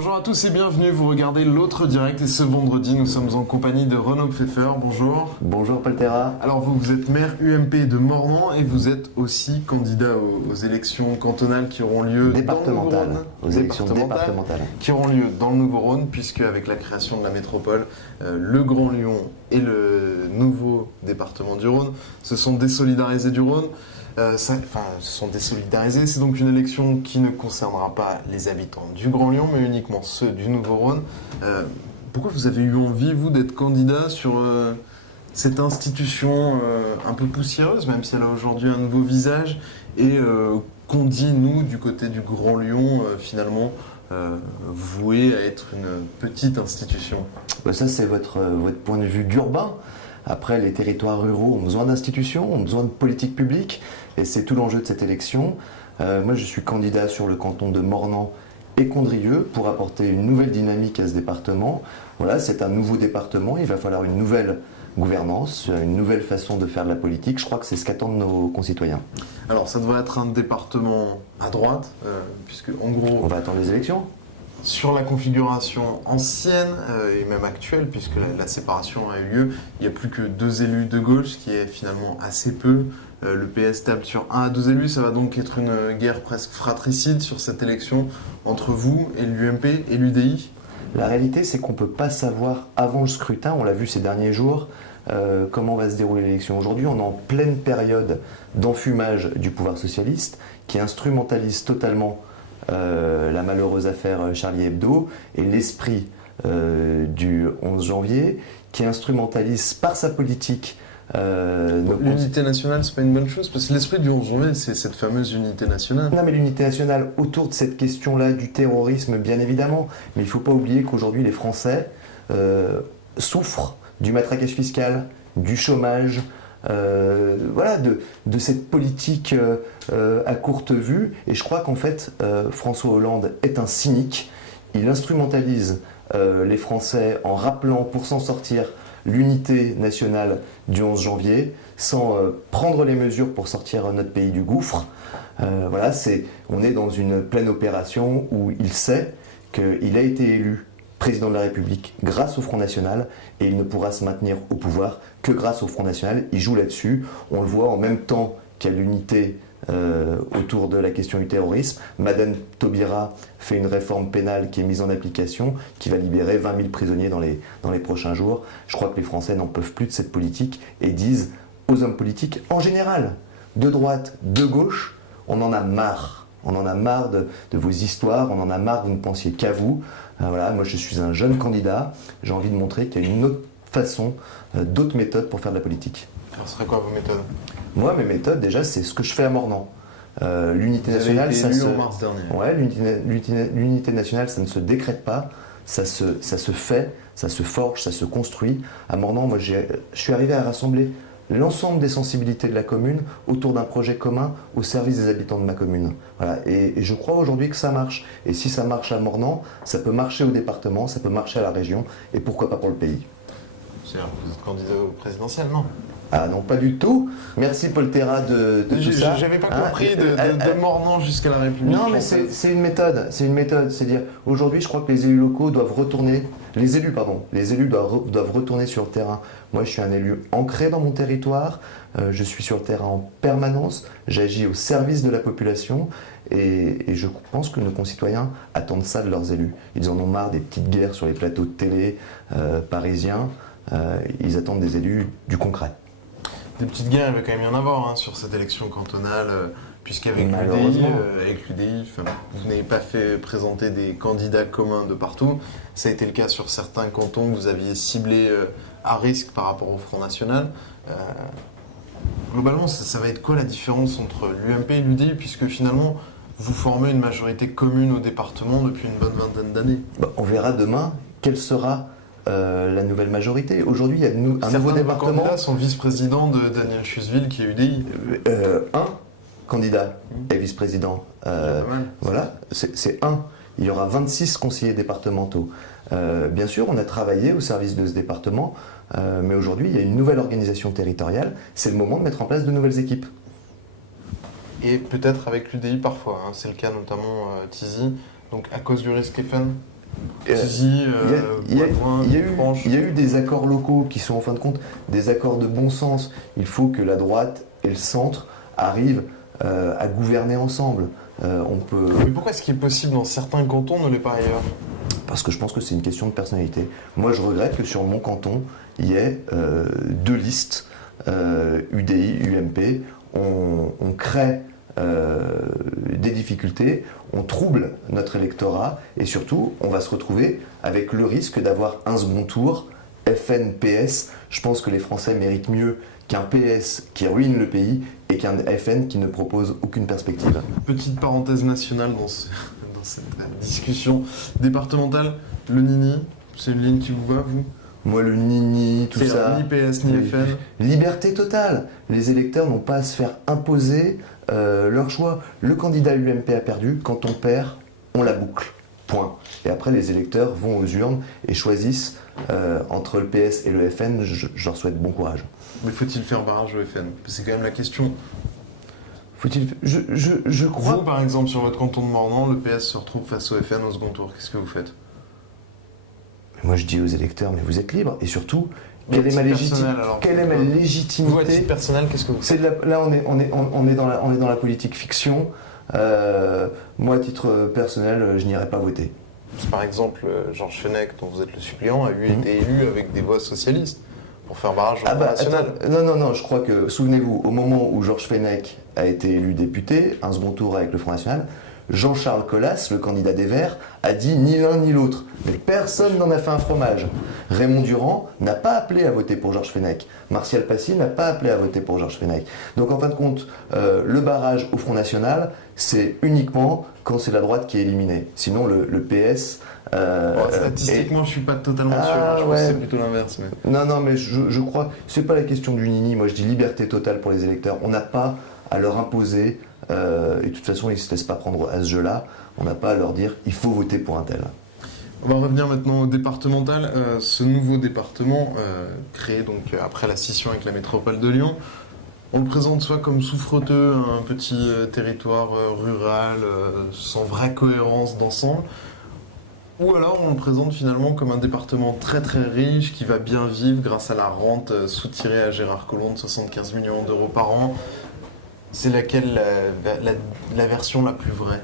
Bonjour à tous et bienvenue, vous regardez l'autre direct et ce vendredi nous sommes en compagnie de Renaud Pfeffer, bonjour. Bonjour Paul Terra. Alors vous êtes maire UMP de Mornan et vous êtes aussi candidat aux élections cantonales qui auront lieu Départementales, aux élections départementales qui auront lieu dans le Nouveau-Rhône puisque avec la création de la métropole, le Grand Lyon et le nouveau département du Rhône se sont désolidarisés du Rhône. Se sont désolidarisés. C'est donc une élection qui ne concernera pas les habitants du Grand Lyon, mais uniquement ceux du Nouveau-Rhône. Pourquoi vous avez eu envie, vous, d'être candidat sur cette institution un peu poussiéreuse, même si elle a aujourd'hui un nouveau visage, et qu'on dit, nous, du côté du Grand Lyon, finalement, vouée à être une petite institution? Ça, c'est votre point de vue d'urbain. Après, les territoires ruraux ont besoin d'institutions, ont besoin de politique publique, et c'est tout l'enjeu de cette élection. Moi, je suis candidat sur le canton de Mornan et Condrieu pour apporter une nouvelle dynamique à ce département. Voilà, c'est un nouveau département, il va falloir une nouvelle gouvernance, une nouvelle façon de faire de la politique. Je crois que c'est ce qu'attendent nos concitoyens. Alors, ça devrait être un département à droite, puisque en gros... On va attendre les élections. Sur la configuration ancienne et même actuelle, puisque la séparation a eu lieu, il n'y a plus que 2 élus de gauche, ce qui est finalement assez peu. Le PS table sur 1 à 2 élus, ça va donc être une guerre presque fratricide sur cette élection entre vous et l'UMP et l'UDI. La réalité, c'est qu'on ne peut pas savoir avant le scrutin, on l'a vu ces derniers jours, comment va se dérouler l'élection. Aujourd'hui, on est en pleine période d'enfumage du pouvoir socialiste qui instrumentalise totalement la malheureuse affaire Charlie Hebdo et l'esprit du 11 janvier qui instrumentalise par sa politique l'unité nationale, c'est pas une bonne chose parce que l'esprit du 11 janvier, c'est cette fameuse unité nationale. Non, mais l'unité nationale autour de cette question-là du terrorisme, bien évidemment. Mais il ne faut pas oublier qu'aujourd'hui, les Français souffrent du matraquage fiscal, du chômage, voilà, de cette politique à courte vue. Et je crois qu'en fait, François Hollande est un cynique. Il instrumentalise les Français en rappelant pour s'en sortir l'unité nationale du 11 janvier, sans prendre les mesures pour sortir notre pays du gouffre. Voilà, on est dans une pleine opération où il sait qu'il a été élu président de la République grâce au Front National et il ne pourra se maintenir au pouvoir que grâce au Front National. Il joue là-dessus. On le voit en même temps qu'il y a l'unité autour de la question du terrorisme. Madame Taubira fait une réforme pénale qui est mise en application, qui va libérer 20 000 prisonniers dans les prochains jours. Je crois que les Français n'en peuvent plus de cette politique et disent aux hommes politiques, en général, de droite, de gauche, on en a marre. On en a marre de vos histoires, on en a marre que vous ne pensiez qu'à vous. Voilà, moi je suis un jeune candidat, j'ai envie de montrer qu'il y a une autre façon, d'autres méthodes pour faire de la politique. Alors, ce serait quoi vos méthodes? Moi, mes méthodes, déjà, c'est ce que je fais à Mornan. L'unité nationale, ça en mars dernier. Ouais, l'unité nationale, ça ne se décrète pas, ça se fait, ça se forge, ça se construit. À Mornan, moi, je suis arrivé à rassembler l'ensemble des sensibilités de la commune autour d'un projet commun au service des habitants de ma commune. Voilà. Et je crois aujourd'hui que ça marche. Et si ça marche à Mornan, ça peut marcher au département, ça peut marcher à la région, et pourquoi pas pour le pays. C'est-à-dire que vous êtes candidat au présidentiel, non? Ah non, pas du tout. Merci Paul Terra de tout ça. J'avais pas compris de Mornan jusqu'à la République. Non, mais c'est une méthode. C'est une méthode. C'est-à-dire, aujourd'hui, je crois que les élus locaux doivent retourner. Les élus doivent retourner sur le terrain. Moi, je suis un élu ancré dans mon territoire. Je suis sur le terrain en permanence. J'agis au service de la population. Et je pense que nos concitoyens attendent ça de leurs élus. Ils en ont marre des petites guerres sur les plateaux de télé parisiens. Ils attendent des élus du concret. Des petites guerres, il va quand même y en avoir sur cette élection cantonale, puisqu'avec l'UDI, vous n'avez pas fait présenter des candidats communs de partout. Ça a été le cas sur certains cantons que vous aviez ciblés à risque par rapport au Front National. Globalement, ça va être quoi la différence entre l'UMP et l'UDI, puisque finalement, vous formez une majorité commune au département depuis une bonne vingtaine d'années? On verra demain quelle sera la nouvelle majorité. Aujourd'hui, il y a un nouveau département. Certains candidats sont vice-présidents de Daniel Chusville, qui est UDI. Un candidat est vice-président. Voilà, c'est un. Il y aura 26 conseillers départementaux. Bien sûr, on a travaillé au service de ce département, mais aujourd'hui, il y a une nouvelle organisation territoriale. C'est le moment de mettre en place de nouvelles équipes. Et peut-être avec l'UDI parfois. C'est le cas notamment Tizi. Donc à cause du risque Stéphane. Tizi, Boudrin, Franche. Il y a eu des accords locaux qui sont en fin de compte des accords de bon sens. Il faut que la droite et le centre arrivent à gouverner ensemble. Mais pourquoi est-ce qu'il est possible dans certains cantons, ne l'est pas ailleurs? Parce que je pense que c'est une question de personnalité. Moi, je regrette que sur mon canton, il y ait deux listes, UDI, UMP. On crée des difficultés, on trouble notre électorat et surtout, on va se retrouver avec le risque d'avoir un second tour FN-PS. Je pense que les Français méritent mieux qu'un PS qui ruine le pays et qu'un FN qui ne propose aucune perspective. Petite parenthèse nationale dans cette discussion départementale, le Nini, c'est une ligne qui vous va, vous? Moi, le Nini, tout ça. Ni PS ni FN. Liberté totale. Les électeurs n'ont pas à se faire imposer leur choix. Le candidat UMP a perdu. Quand on perd, on la boucle. Point. Et après, les électeurs vont aux urnes et choisissent entre le PS et le FN. Je leur souhaite bon courage. Mais faut-il faire barrage au FN? C'est quand même la question. Faut-il... Je crois... Vous, par exemple, sur votre canton de Mornan, le PS se retrouve face au FN au second tour. Qu'est-ce que vous faites? Moi, je dis aux électeurs, mais vous êtes libres. Et surtout, quelle est ma légitimité? Vous, à titre personnel, qu'est-ce que vous faites? Là, on est dans la politique fiction. Moi, à titre personnel, je n'irai pas voter. Par exemple, Georges Fenech, dont vous êtes le suppléant, a été élu avec des voix socialistes pour faire barrage au Front National. Non, je crois que, souvenez-vous, au moment où Georges Fenech a été élu député, un second tour avec le Front National, Jean-Charles Collas, le candidat des Verts, a dit ni l'un ni l'autre. Mais personne n'en a fait un fromage. Raymond Durand n'a pas appelé à voter pour Georges Fenech. Martial Passy n'a pas appelé à voter pour Georges Fenech. Donc en fin de compte, le barrage au Front National, c'est uniquement quand c'est la droite qui est éliminée. Sinon, le PS... statistiquement, je suis pas totalement sûr. Je pense que c'est plutôt l'inverse. Mais... Non, mais je crois... C'est pas la question du nini. Moi, je dis liberté totale pour les électeurs. On n'a pas à leur imposer... et de toute façon, ils ne se laissent pas prendre à ce jeu-là. On n'a pas à leur dire il faut voter pour un tel. On va revenir maintenant au départemental. Ce nouveau département, créé donc après la scission avec la métropole de Lyon, on le présente soit comme souffreteux, un petit territoire rural, sans vraie cohérence d'ensemble, ou alors on le présente finalement comme un département très très riche qui va bien vivre grâce à la rente soutirée à Gérard Collomb de 75 millions d'euros par an. C'est laquelle la version la plus vraie?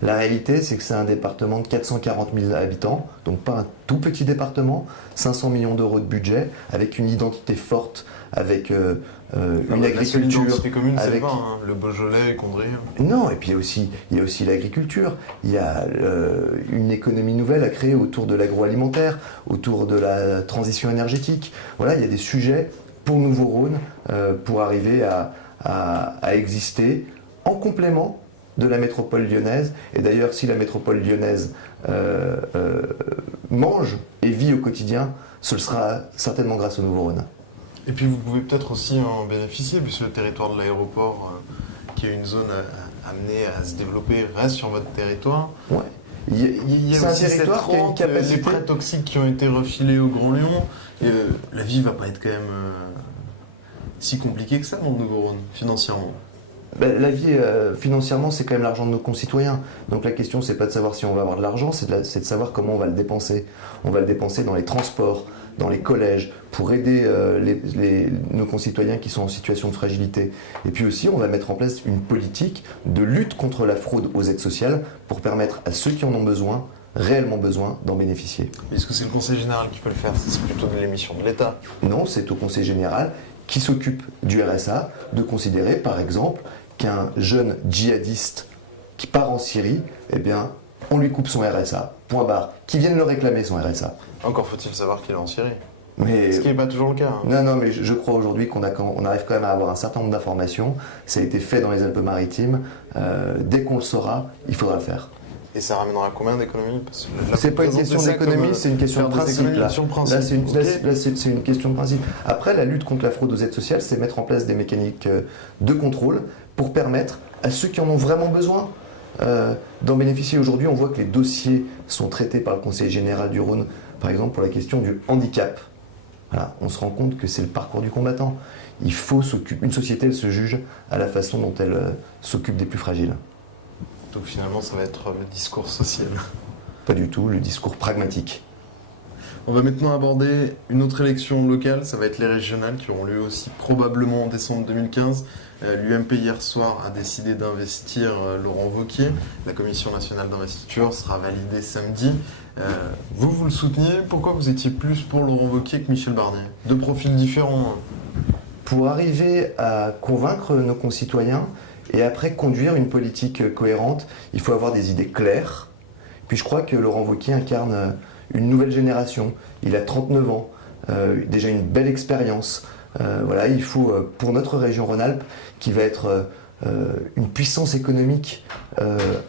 La réalité, c'est que c'est un département de 440 000 habitants, donc pas un tout petit département, 500 millions d'euros de budget, avec une identité forte, avec une agriculture... L'identité commune, c'est le vin, le Beaujolais, Condrieu. Non, et puis il y a aussi l'agriculture. Il y a une économie nouvelle à créer autour de l'agroalimentaire, autour de la transition énergétique. Voilà, il y a des sujets pour Nouveau-Rhône pour arriver à exister en complément de la métropole lyonnaise. Et d'ailleurs, si la métropole lyonnaise mange et vit au quotidien, ce sera certainement grâce au Nouveau-Rhône. Et puis vous pouvez peut-être aussi en bénéficier, puisque le territoire de l'aéroport, qui est une zone amenée à se développer, reste sur votre territoire. Ouais. Il y a aussi cette rente, les prêts toxiques qui ont été refilés au Grand Lyon. La vie va pas être quand même si compliquée que ça dans le Nouveau-Rhône, financièrement. La vie, financièrement, c'est quand même l'argent de nos concitoyens. Donc la question, c'est pas de savoir si on va avoir de l'argent, c'est de savoir comment on va le dépenser. On va le dépenser dans les transports, dans les collèges, pour aider nos concitoyens qui sont en situation de fragilité. Et puis aussi, on va mettre en place une politique de lutte contre la fraude aux aides sociales pour permettre à ceux qui en ont besoin, réellement besoin, d'en bénéficier. Est-ce que c'est le Conseil général qui peut le faire? C'est plutôt de l'émission de l'État. Non, c'est au Conseil général qui s'occupe du RSA de considérer, par exemple, qu'un jeune djihadiste qui part en Syrie, eh bien, on lui coupe son RSA, point barre, qui vienne le réclamer son RSA. Encore faut-il savoir qu'il est en Syrie. Mais, ce qui n'est pas toujours le cas. Hein. Non, mais je crois aujourd'hui qu'on arrive quand même à avoir un certain nombre d'informations. Ça a été fait dans les Alpes-Maritimes. Dès qu'on le saura, il faudra le faire. Et ça ramènera combien d'économies? C'est pas une question d'économie, c'est une question de principe. Là, c'est une question de principe. Après, la lutte contre la fraude aux aides sociales, c'est mettre en place des mécaniques de contrôle pour permettre à ceux qui en ont vraiment besoin d'en bénéficier. Aujourd'hui, on voit que les dossiers sont traités par le Conseil général du Rhône, par exemple pour la question du handicap. Voilà, on se rend compte que c'est le parcours du combattant. Il faut une société, elle se juge à la façon dont elle s'occupe des plus fragiles. Donc finalement, ça va être le discours social. pas du tout le discours pragmatique. On va maintenant aborder une autre élection locale, ça va être les régionales qui auront lieu aussi probablement en décembre 2015. L'UMP hier soir a décidé d'investir Laurent Wauquiez. La commission nationale d'investiture sera validée samedi. Vous le souteniez. Pourquoi vous étiez plus pour Laurent Wauquiez que Michel Barnier? Deux profils différents. Pour arriver à convaincre nos concitoyens et après conduire une politique cohérente, il faut avoir des idées claires. Puis je crois que Laurent Wauquiez incarne une nouvelle génération. Il a 39 ans, déjà une belle expérience. Voilà, il faut, pour notre région Rhône-Alpes, qui va être une puissance économique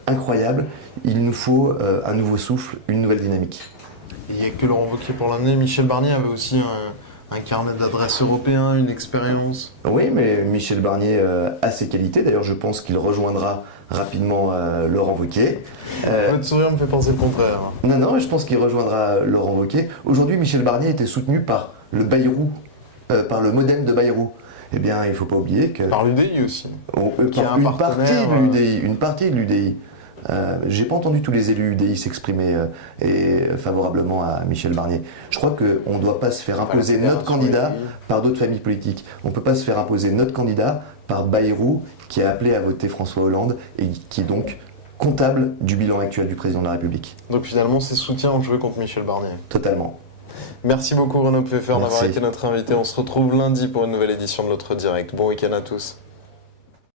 incroyable, il nous faut un nouveau souffle, une nouvelle dynamique. Il n'y a que Laurent Wauquiez pour l'année. Michel Barnier avait aussi un carnet d'adresses européen, une expérience. Oui, mais Michel Barnier a ses qualités. D'ailleurs, je pense qu'il rejoindra rapidement Laurent Wauquiez. Votre sourire me fait penser le contraire. Non, je pense qu'il rejoindra Laurent Wauquiez. Aujourd'hui, Michel Barnier était soutenu par le Bayrou, par le Modem de Bayrou. Eh bien, il ne faut pas oublier que... Par l'UDI aussi. Par une partie de l'UDI. J'ai pas entendu tous les élus UDI s'exprimer favorablement à Michel Barnier. Je crois qu'on ne doit pas se faire imposer notre candidat par d'autres familles politiques. On ne peut pas se faire imposer notre candidat par Bayrou, qui a appelé à voter François Hollande et qui est donc comptable du bilan actuel du président de la République. Donc finalement, ses soutiens ont joué contre Michel Barnier. Totalement. Merci beaucoup Renaud Pfeffer Merci. d'avoir été notre invité. On se retrouve lundi pour une nouvelle édition de notre direct. Bon week-end à tous.